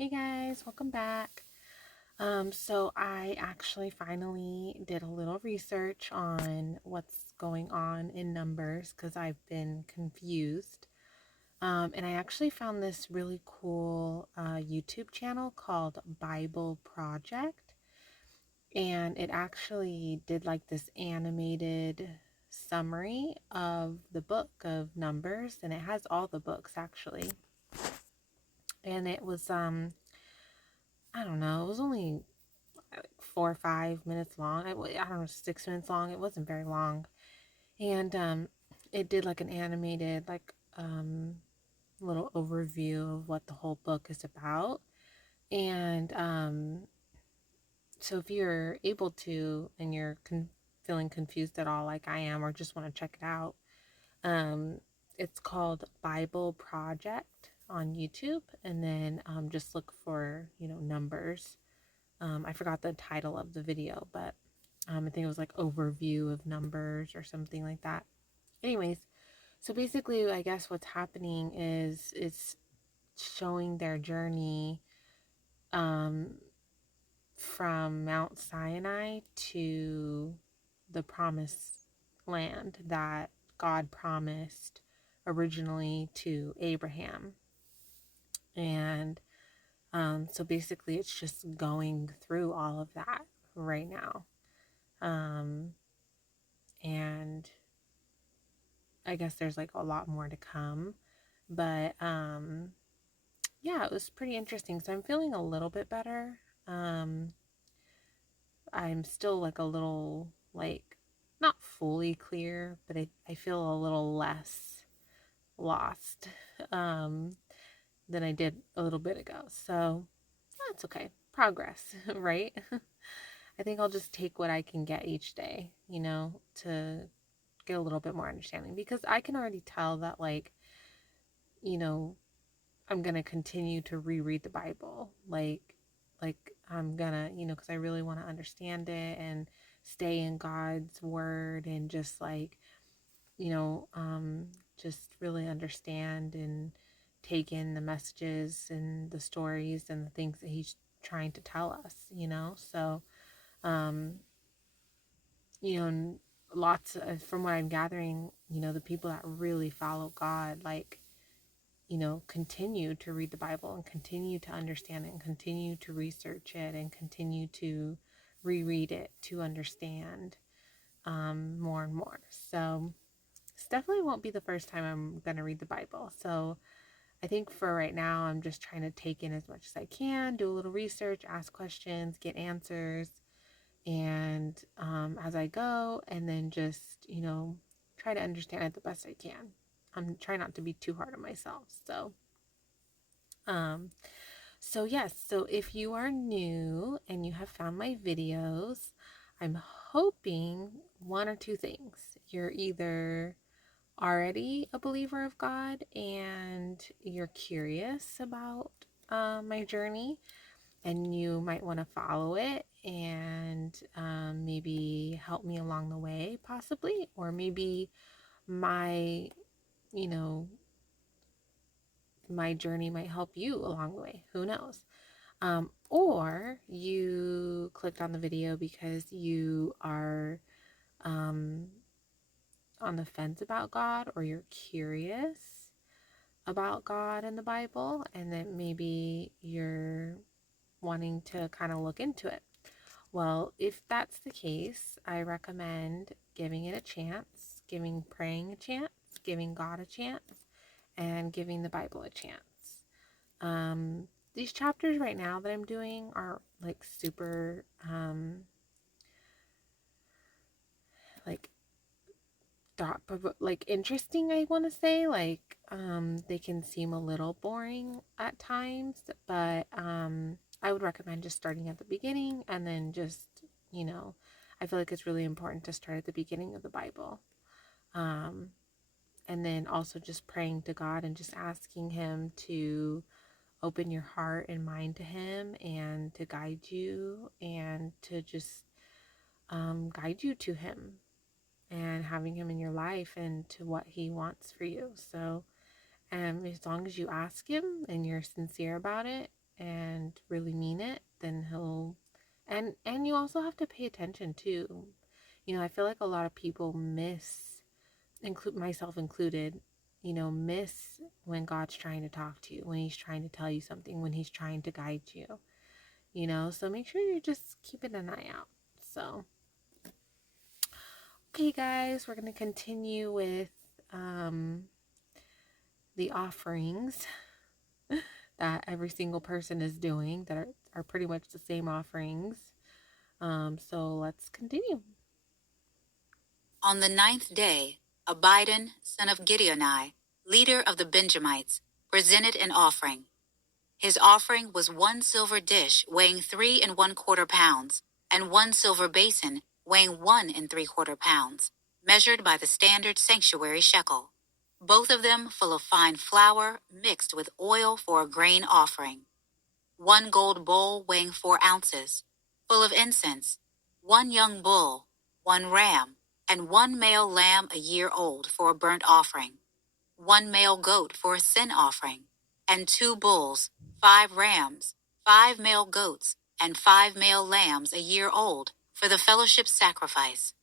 Hey guys, welcome back. So I actually finally did a little research on what's going on in Numbers because I've been confused. And I actually found this really cool YouTube channel called Bible Project. And it actually did like this animated summary of the book of Numbers, and it has all the books actually. And it was I don't know, it was only like 4 or 5 minutes long. I don't know, 6 minutes long. It wasn't very long, and it did like an animated little overview of what the whole book is about. And so if you're able to, and you're feeling confused at all, like I am, or just want to check it out, um, it's called Bible Project on YouTube, and then just look for Numbers. I forgot the title of the video, but I think it was like overview of Numbers or something like that. Anyways, so basically, I guess what's happening is it's showing their journey um, from Mount Sinai to the promised land that God promised originally to Abraham. And so basically, it's just going through all of that right now. Um, and I guess there's like a lot more to come. But yeah, it was pretty interesting. So I'm feeling a little bit better. Um, I'm still like a little like not fully clear, but I feel a little less lost um, than I did a little bit ago. So that's okay. Progress, right? I think I'll just take what I can get each day, to get a little bit more understanding, because I can already tell that you know, I'm going to continue to reread the Bible. Like I'm going to, cuz I really want to understand it and stay in God's word and just you know, um just really understand and take in the messages and the stories and the things that he's trying to tell us. So, um and lots of, from what I'm gathering, the people that really follow God, continue to read the Bible and continue to understand it and continue to research it and continue to reread it to understand more and more. So this definitely won't be the first time I'm going to read the Bible. So I think for right now, I'm just trying to take in as much as I can, do a little research, ask questions, get answers, and as I go, and then just, try to understand it the best I can. I'm trying not to be too hard on myself. Um, so yes, so if you are new and you have found my videos, I'm hoping one or two things. You're either already a believer of God and you're curious about my journey, and you might want to follow it and maybe help me along the way, possibly, or maybe my, you know, my journey might help you along the way. Who knows? Or you clicked on the video because you are um, on the fence about God, or you're curious about God and the Bible, and then maybe you're wanting to kind of look into it. Well, if that's the case, I recommend giving it a chance, giving praying a chance, giving God a chance, and giving the Bible a chance. These chapters right now that I'm doing are like super, like thought like interesting, I want to say. They can seem a little boring at times, but I would recommend just starting at the beginning, and then just, you know, I feel like it's really important to start at the beginning of the Bible. Um, and then also just praying to God and just asking Him to open your heart and mind to Him, and to guide you, and to just guide you to Him, and having Him in your life and to what He wants for you. So, as long as you ask Him and you're sincere about it, and really mean it, then he'll and you also have to pay attention too. I feel like a lot of people miss, include myself included, miss when God's trying to talk to you, when he's trying to tell you something, when he's trying to guide you, so make sure you're just keeping an eye out. So, okay, guys, we're going to continue with the offerings that every single person is doing that are pretty much the same offerings. So let's continue. On the 9th day, Abidan, son of Gideoni, leader of the Benjamites, presented an offering. His offering was 1 silver dish weighing 3¼ pounds, and 1 silver basin weighing 1¾ pounds, measured by the standard sanctuary shekel, both of them full of fine flour mixed with oil for a grain offering. 1 gold bowl weighing 4 ounces, full of incense, 1 young bull, 1 ram, and 1 male lamb a year old for a burnt offering, 1 male goat for a sin offering, and 2 bulls, 5 rams, 5 male goats, and 5 male lambs a year old for the fellowship sacrifice.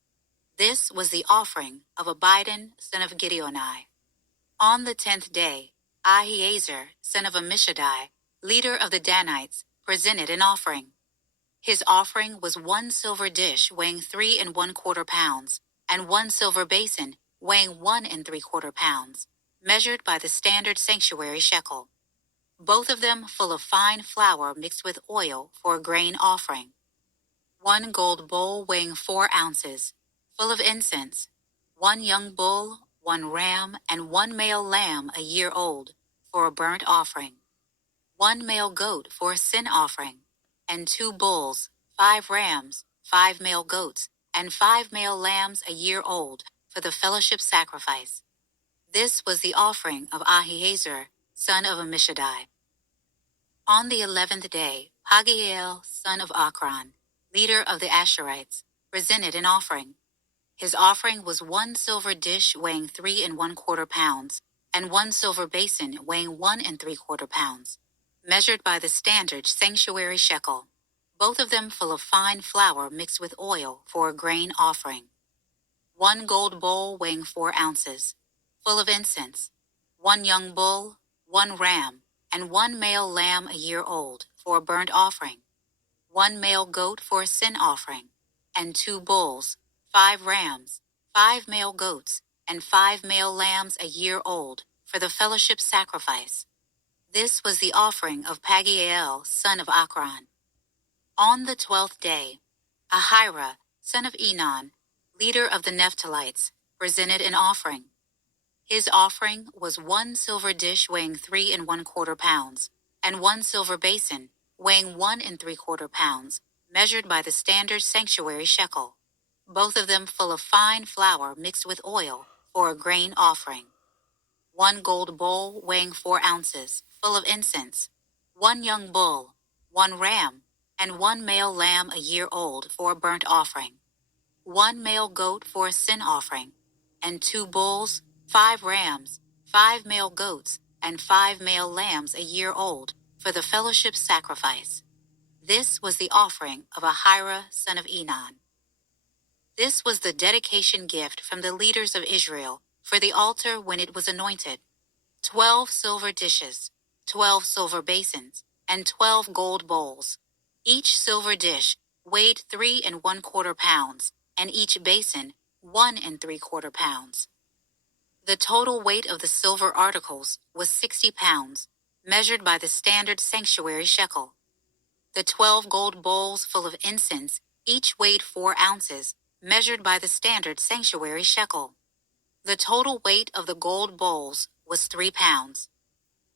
This was the offering of Abidan, son of Gideoni. On the 10th day, Ahiezer, son of Ammishaddai, leader of the Danites, presented an offering. His offering was 1 silver dish weighing 3¼ pounds, and 1 silver basin weighing 1¾ pounds, measured by the standard sanctuary shekel, both of them full of fine flour mixed with oil for a grain offering. 1 gold bowl weighing 4 ounces, full of incense, 1 young bull, 1 ram, and 1 male lamb a year old for a burnt offering, 1 male goat for a sin offering, and 2 bulls, 5 rams, 5 male goats, and 5 male lambs a year old for the fellowship sacrifice. This was the offering of Ahiezer, son of Ammishaddai. On the 11th day, Pagiel, son of Akron, leader of the Asherites, presented an offering. His offering was 1 silver dish weighing 3¼ pounds, and 1 silver basin weighing 1¾ pounds, measured by the standard sanctuary shekel, both of them full of fine flour mixed with oil for a grain offering. 1 gold bowl weighing 4 ounces, full of incense, 1 young bull, 1 ram, and 1 male lamb a year old for a burnt offering, 1 male goat for a sin offering, and 2 bulls, 5 rams, 5 male goats, and 5 male lambs a year old for the fellowship sacrifice. This was the offering of Pagiel, son of Akron. On the 12th day, Ahira, son of Enon, leader of the Naphtalites, presented an offering. His offering was 1 silver dish weighing 3¼ pounds, and 1 silver basin weighing 1¾ pounds, measured by the standard sanctuary shekel, both of them full of fine flour mixed with oil for a grain offering. 1 gold bowl weighing 4 ounces, full of incense, 1 young bull, 1 ram, and 1 male lamb a year old for a burnt offering, 1 male goat for a sin offering, and 2 bulls, 5 rams, 5 male goats, and 5 male lambs a year old for the fellowship sacrifice. This was the offering of Ahira, son of Enon. This was the dedication gift from the leaders of Israel for the altar when it was anointed: 12 silver dishes, 12 silver basins, and 12 gold bowls. Each silver dish weighed 3¼ pounds, and each basin 1¾ pounds. The total weight of the silver articles was 60 pounds, measured by the standard sanctuary shekel. The 12 gold bowls full of incense each weighed 4 ounces, measured by the standard sanctuary shekel. The total weight of the gold bowls was 3 pounds.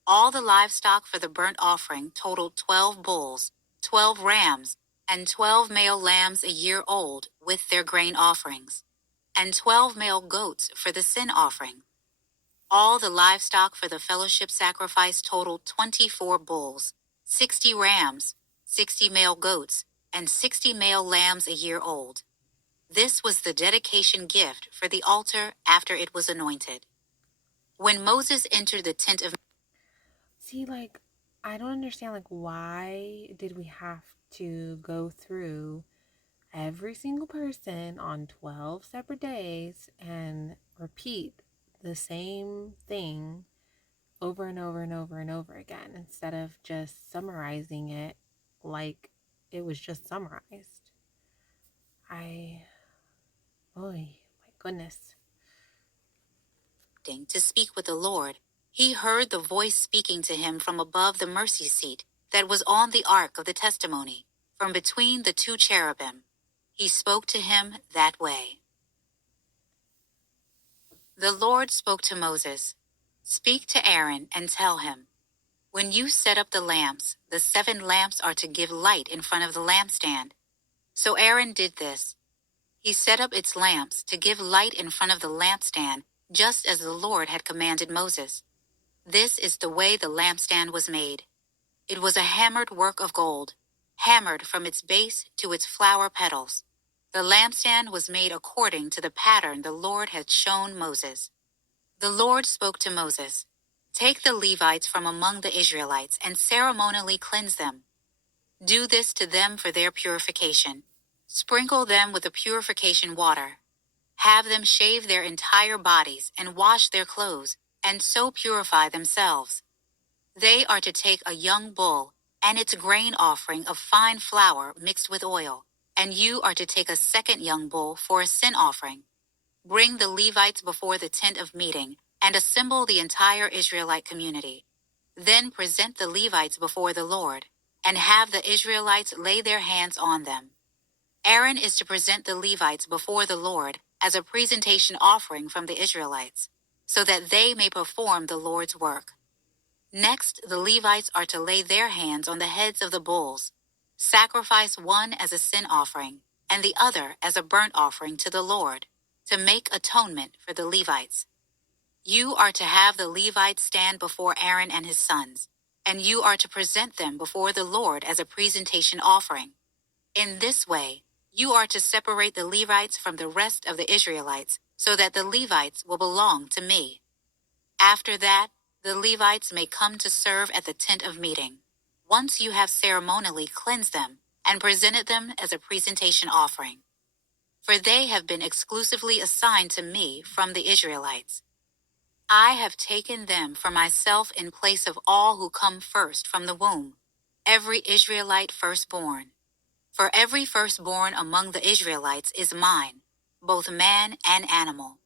All the livestock for the burnt offering totaled 12 bulls, 12 rams, and 12 male lambs a year old with their grain offerings, and 12 male goats for the sin offering. All the livestock for the fellowship sacrifice totaled 24 bulls, 60 rams, 60 male goats, and 60 male lambs a year old. This was the dedication gift for the altar after it was anointed. When Moses entered the tent of... See, like, I don't understand, like, why did we have to go through every single person on 12 separate days and repeat the same thing over and over and over and over again instead of just summarizing it like it was just summarized? I, oh my goodness. To speak with the Lord, he heard the voice speaking to him from above the mercy seat that was on the ark of the testimony, from between the two cherubim. He spoke to him that way. The Lord spoke to Moses. Speak to Aaron and tell him, when you set up the lamps, the 7 lamps are to give light in front of the lampstand. So Aaron did this. He set up its lamps to give light in front of the lampstand, just as the Lord had commanded Moses. This is the way the lampstand was made. It was a hammered work of gold, hammered from its base to its flower petals. The lampstand was made according to the pattern the Lord had shown Moses. The Lord spoke to Moses, take the Levites from among the Israelites and ceremonially cleanse them. Do this to them for their purification. Sprinkle them with the purification water. Have them shave their entire bodies and wash their clothes, and so purify themselves. They are to take a young bull and its grain offering of fine flour mixed with oil, and you are to take a second young bull for a sin offering. Bring the Levites before the tent of meeting and assemble the entire Israelite community. Then present the Levites before the Lord, and have the Israelites lay their hands on them. Aaron is to present the Levites before the Lord as a presentation offering from the Israelites, so that they may perform the Lord's work. Next, the Levites are to lay their hands on the heads of the bulls, sacrifice one as a sin offering, and the other as a burnt offering to the Lord, to make atonement for the Levites. You are to have the Levites stand before Aaron and his sons, and you are to present them before the Lord as a presentation offering. In this way, you are to separate the Levites from the rest of the Israelites, so that the Levites will belong to me. After that, the Levites may come to serve at the tent of meeting, once you have ceremonially cleansed them and presented them as a presentation offering. For they have been exclusively assigned to me from the Israelites. I have taken them for myself in place of all who come first from the womb, every Israelite firstborn. For every firstborn among the Israelites is mine, both man and animal.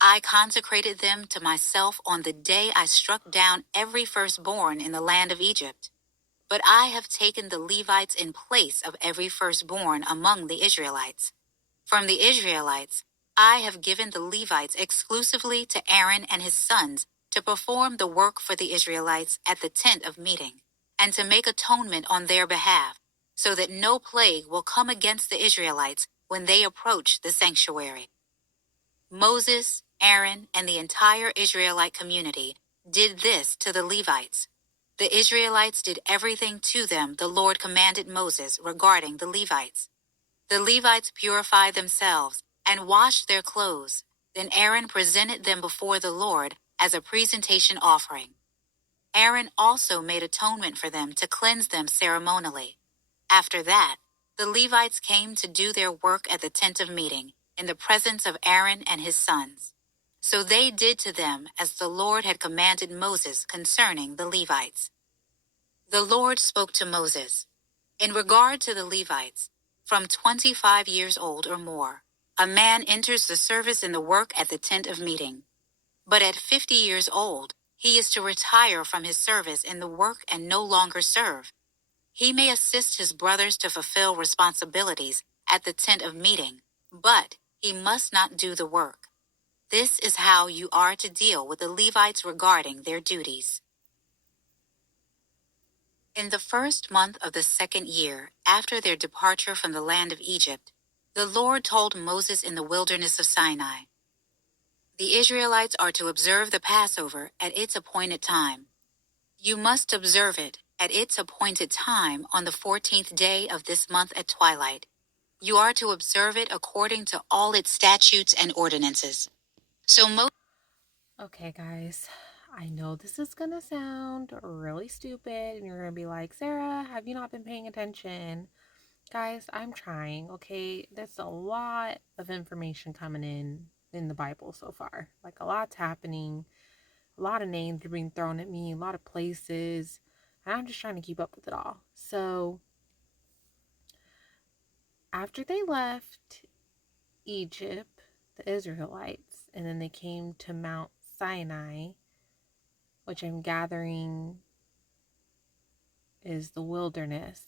I consecrated them to myself on the day I struck down every firstborn in the land of Egypt. But I have taken the Levites in place of every firstborn among the Israelites. From the Israelites, I have given the Levites exclusively to Aaron and his sons to perform the work for the Israelites at the tent of meeting, and to make atonement on their behalf, so that no plague will come against the Israelites when they approach the sanctuary. Moses, Aaron, and the entire Israelite community did this to the Levites. The Israelites did everything to them the Lord commanded Moses regarding the Levites. The Levites purified themselves and washed their clothes. Then Aaron presented them before the Lord as a presentation offering. Aaron also made atonement for them to cleanse them ceremonially. After that, the Levites came to do their work at the tent of meeting in the presence of Aaron and his sons. So they did to them as the Lord had commanded Moses concerning the Levites. The Lord spoke to Moses. In regard to the Levites, from 25 years old or more, a man enters the service in the work at the tent of meeting. But at 50 years old, he is to retire from his service in the work and no longer serve. He may assist his brothers to fulfill responsibilities at the tent of meeting, but he must not do the work. This is how you are to deal with the Levites regarding their duties. In the first month of the second year after their departure from the land of Egypt, the Lord told Moses in the wilderness of Sinai, the Israelites are to observe the Passover at its appointed time. You must observe it at its appointed time on the 14th day of this month at twilight. You are to observe it according to all its statutes and ordinances. So Moses. Okay, guys. I know this is going to sound really stupid, and you're going to be like, Sarah, have you not been paying attention? Guys, I'm trying, okay? That's a lot of information coming in the Bible so far. Like, a lot's happening, a lot of names are being thrown at me, a lot of places, and I'm just trying to keep up with it all. So, after they left Egypt, the Israelites, and then they came to Mount Sinai, which I'm gathering is the wilderness.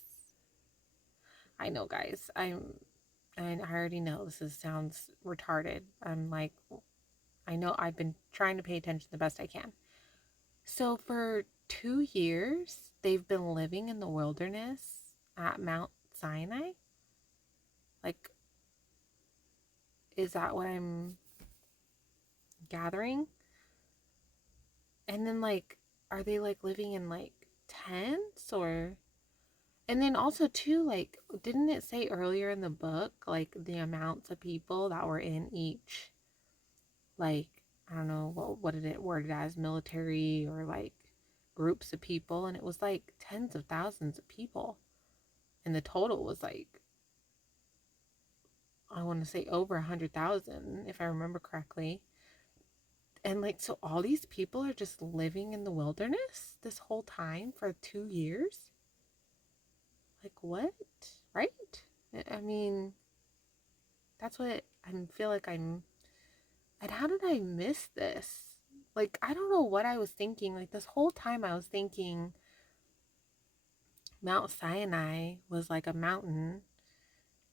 I know, guys. I already know sounds retarded. I'm like, I know I've been trying to pay attention the best I can. So for 2 years, they've been living in the wilderness at Mount Sinai. Like, is that what I'm gathering? And then, like, are they like living in like tents or? And then also too, like, didn't it say earlier in the book like the amounts of people that were in each, like, I don't know what did it word it as, military or like groups of people, and it was like tens of thousands of people, and the total was like, I want to say over 100,000 if I remember correctly. And like, so all these people are just living in the wilderness this whole time for 2 years. Like, what? Right? I mean, that's what I feel like I'm. And how did I miss this? Like, I don't know what I was thinking. Like, this whole time I was thinking Mount Sinai was like a mountain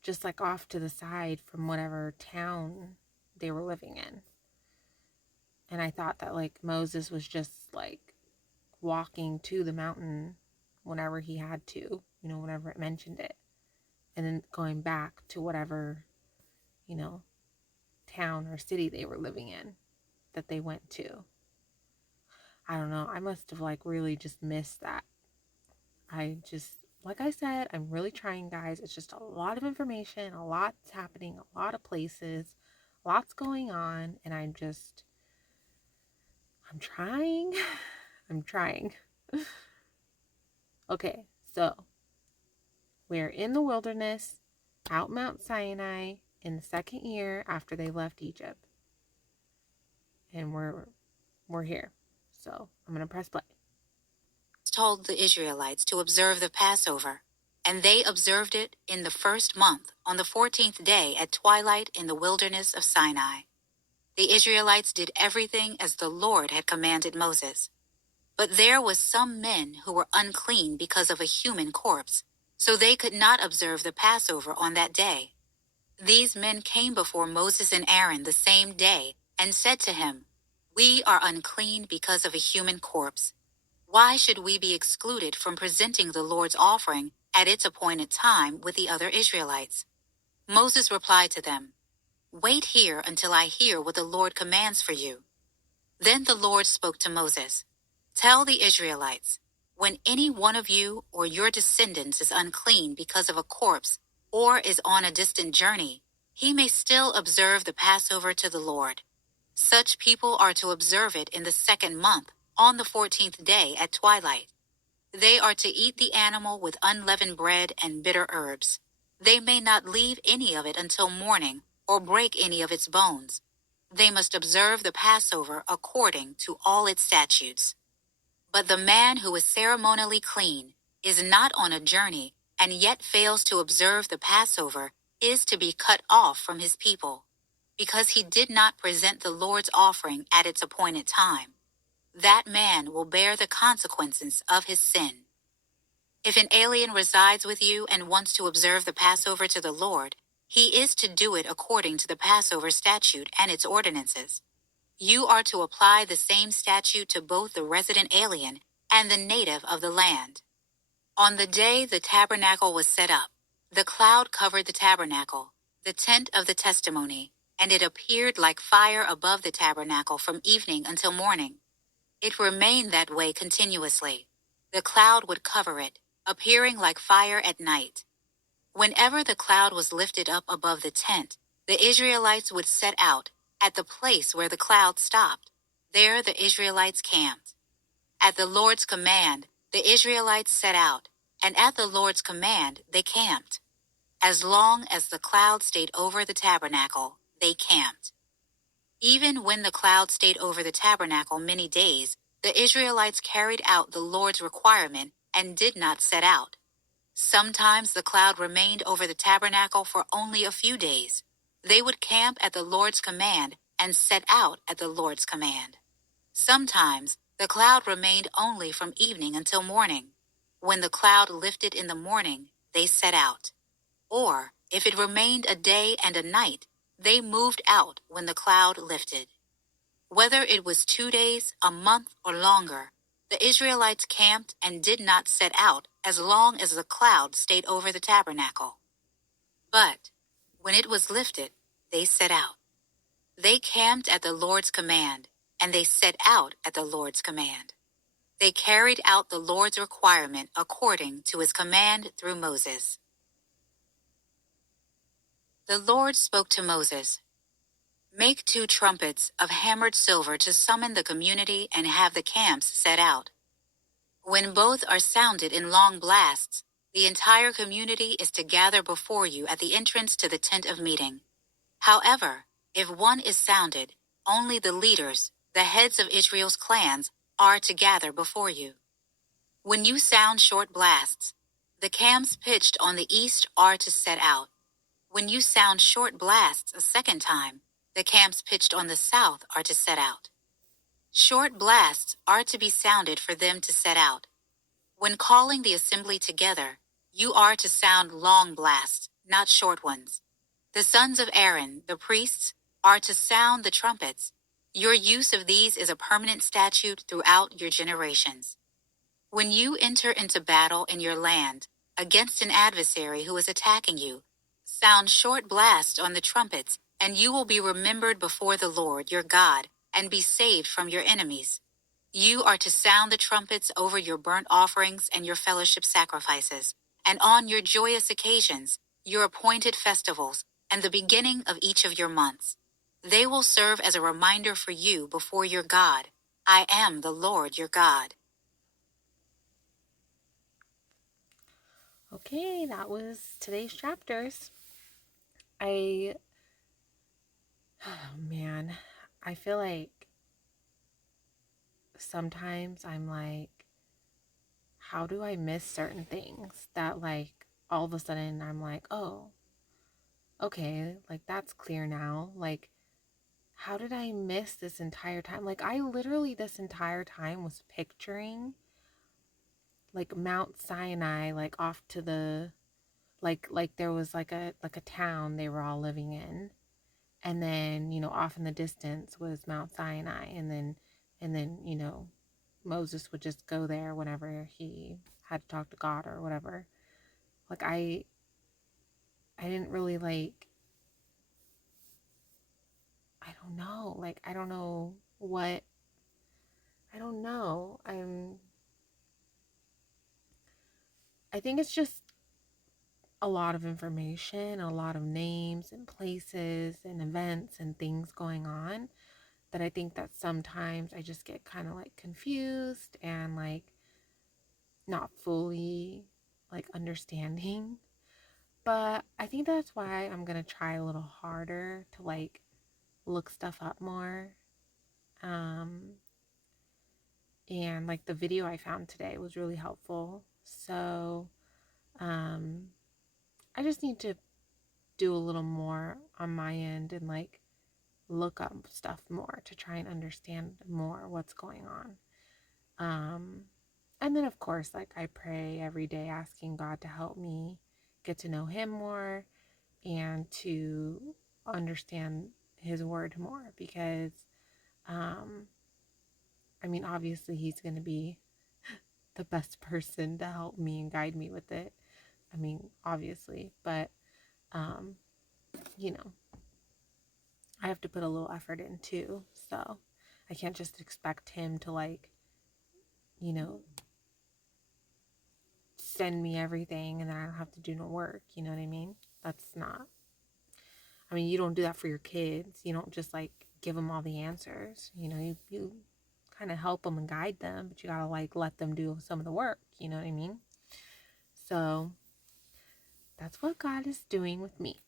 just like off to the side from whatever town they were living in. And I thought that like Moses was just like walking to the mountain whenever he had to, whenever it mentioned it. And then going back to whatever, you know, town or city they were living in that they went to. I don't know. I must have like really just missed that. Like I said, I'm really trying, guys. It's just a lot of information, a lot's happening, a lot of places, lots going on, and I'm trying. I'm trying. Okay, so we're in the wilderness, out Mount Sinai, in the second year after they left Egypt. And we're here. So I'm gonna press play. Told the Israelites to observe the Passover, and they observed it in the first month on the 14th day at twilight in the wilderness of Sinai. The Israelites did everything as the Lord had commanded Moses. But there was some men who were unclean because of a human corpse, so they could not observe the Passover on that day. These men came before Moses and Aaron the same day and said to him, "We are unclean because of a human corpse. Why should we be excluded from presenting the Lord's offering at its appointed time with the other Israelites?" Moses replied to them, "Wait here until I hear what the Lord commands for you." Then the Lord spoke to Moses, "Tell the Israelites, when any one of you or your descendants is unclean because of a corpse or is on a distant journey, he may still observe the Passover to the Lord. Such people are to observe it in the second month, on the 14th day at twilight. They are to eat the animal with unleavened bread and bitter herbs. They may not leave any of it until morning or break any of its bones. They must observe the Passover according to all its statutes. But the man who is ceremonially clean, is not on a journey, and yet fails to observe the Passover, is to be cut off from his people, because he did not present the Lord's offering at its appointed time. That man will bear the consequences of his sin. If an alien resides with you and wants to observe the Passover to the Lord, he is to do it according to the Passover statute and its ordinances. You are to apply the same statute to both the resident alien and the native of the land. On the day the tabernacle was set up, the cloud covered the tabernacle, the tent of the testimony, and it appeared like fire above the tabernacle from evening until morning. It remained that way continuously. The cloud would cover it, appearing like fire at night. Whenever the cloud was lifted up above the tent, the Israelites would set out at the place where the cloud stopped. There the Israelites camped. At the Lord's command, the Israelites set out, and at the Lord's command, they camped. As long as the cloud stayed over the tabernacle, they camped. Even when the cloud stayed over the tabernacle many days, the Israelites carried out the Lord's requirement and did not set out. Sometimes the cloud remained over the tabernacle for only a few days. They would camp at the Lord's command and set out at the Lord's command. Sometimes the cloud remained only from evening until morning. When the cloud lifted in the morning, they set out. Or, if it remained a day and a night, they moved out when the cloud lifted. Whether it was 2 days, a month, or longer, the Israelites camped and did not set out as long as the cloud stayed over the tabernacle. But when it was lifted, they set out. They camped at the Lord's command, and they set out at the Lord's command. They carried out the Lord's requirement according to his command through Moses. The Lord spoke to Moses, "Make 2 trumpets of hammered silver to summon the community and have the camps set out. When both are sounded in long blasts, the entire community is to gather before you at the entrance to the tent of meeting. However, if one is sounded, only the leaders, the heads of Israel's clans, are to gather before you. When you sound short blasts, the camps pitched on the east are to set out. When you sound short blasts a second time, the camps pitched on the south are to set out. Short blasts are to be sounded for them to set out. When calling the assembly together, you are to sound long blasts, not short ones. The sons of Aaron, the priests, are to sound the trumpets. Your use of these is a permanent statute throughout your generations. When you enter into battle in your land against an adversary who is attacking you, sound short blasts on the trumpets, and you will be remembered before the Lord your God and be saved from your enemies. You are to sound the trumpets over your burnt offerings and your fellowship sacrifices, and on your joyous occasions, your appointed festivals, and the beginning of each of your months. They will serve as a reminder for you before your God. I am the Lord your God." Okay, that was today's chapters. Oh man, I feel like sometimes I'm like, how do I miss certain things that like all of a sudden I'm like, oh, okay, like that's clear now. Like, how did I miss this entire time? Like, I literally this entire time was picturing like Mount Sinai, like off to the like there was like a town they were all living in, and then off in the distance was Mount Sinai, and then Moses would just go there whenever he had to talk to God or whatever. Like I didn't really like, I don't know, like I don't know what, I don't know. I think it's just a lot of information, a lot of names and places and events and things going on, that I think that sometimes I just get kind of like confused and like not fully like understanding. But I think that's why I'm going to try a little harder to like look stuff up more. Um and like the video I found today was really helpful. So um I just need to do a little more on my end and like look up stuff more to try and understand more what's going on. Um, and then, of course, like I pray every day asking God to help me get to know Him more and to understand His Word more, because, um, I mean, obviously, He's going to be the best person to help me and guide me with it. I mean, obviously, but, um, you know, I have to put a little effort in too. So I can't just expect Him to like, you know, send me everything and then I don't have to do no work. You know what I mean? That's not, I mean, you don't do that for your kids. You don't just like give them all the answers. You kind of help them and guide them, but you gotta like let them do some of the work. You know what I mean? So that's what God is doing with me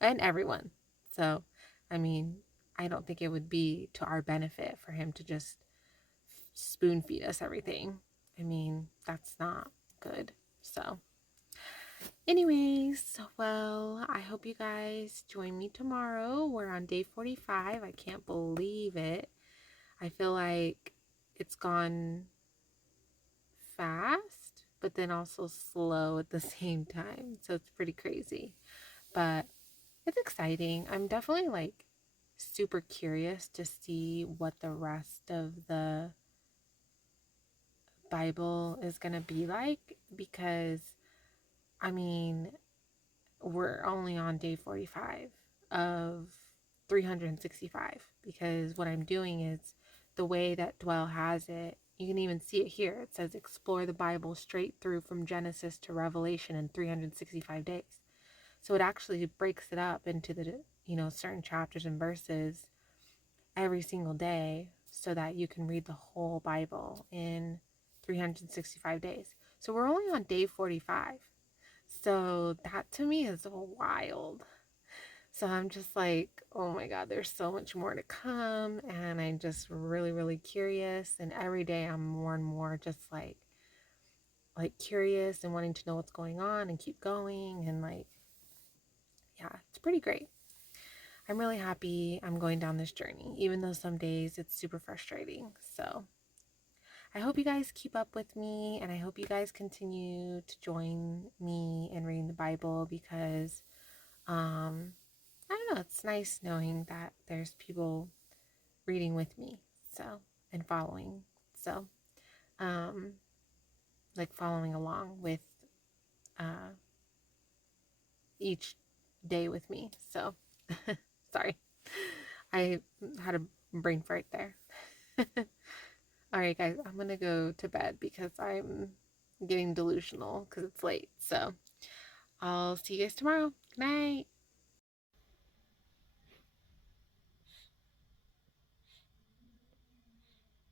and everyone. So, I mean, I don't think it would be to our benefit for him to just spoon feed us everything. I mean, that's not good. So, anyways, well, I hope you guys join me tomorrow. We're on day 45. I can't believe it. I feel like it's gone fast, but then also slow at the same time. So it's pretty crazy. But it's exciting. I'm definitely like super curious to see what the rest of the Bible is going to be like because I mean, we're only on day 45 of 365 because what I'm doing is the way that Dwell has it. You can even see it here. It says explore the Bible straight through from Genesis to Revelation in 365 days. So it actually breaks it up into the, certain chapters and verses every single day so that you can read the whole Bible in 365 days. So we're only on day 45. So that to me is wild. So I'm just like, oh my God, there's so much more to come. And I'm just really, really curious. And every day I'm more and more just like curious and wanting to know what's going on and keep going. And like, yeah, it's pretty great. I'm really happy I'm going down this journey, even though some days it's super frustrating. So I hope you guys keep up with me and I hope you guys continue to join me in reading the Bible because I don't know, it's nice knowing that there's people reading with me, so and following. So um like following along with uh each day with me. So sorry. I had a brain fart there. All right, guys, I'm gonna go to bed because I'm getting delusional because it's late. So I'll see you guys tomorrow. Good night.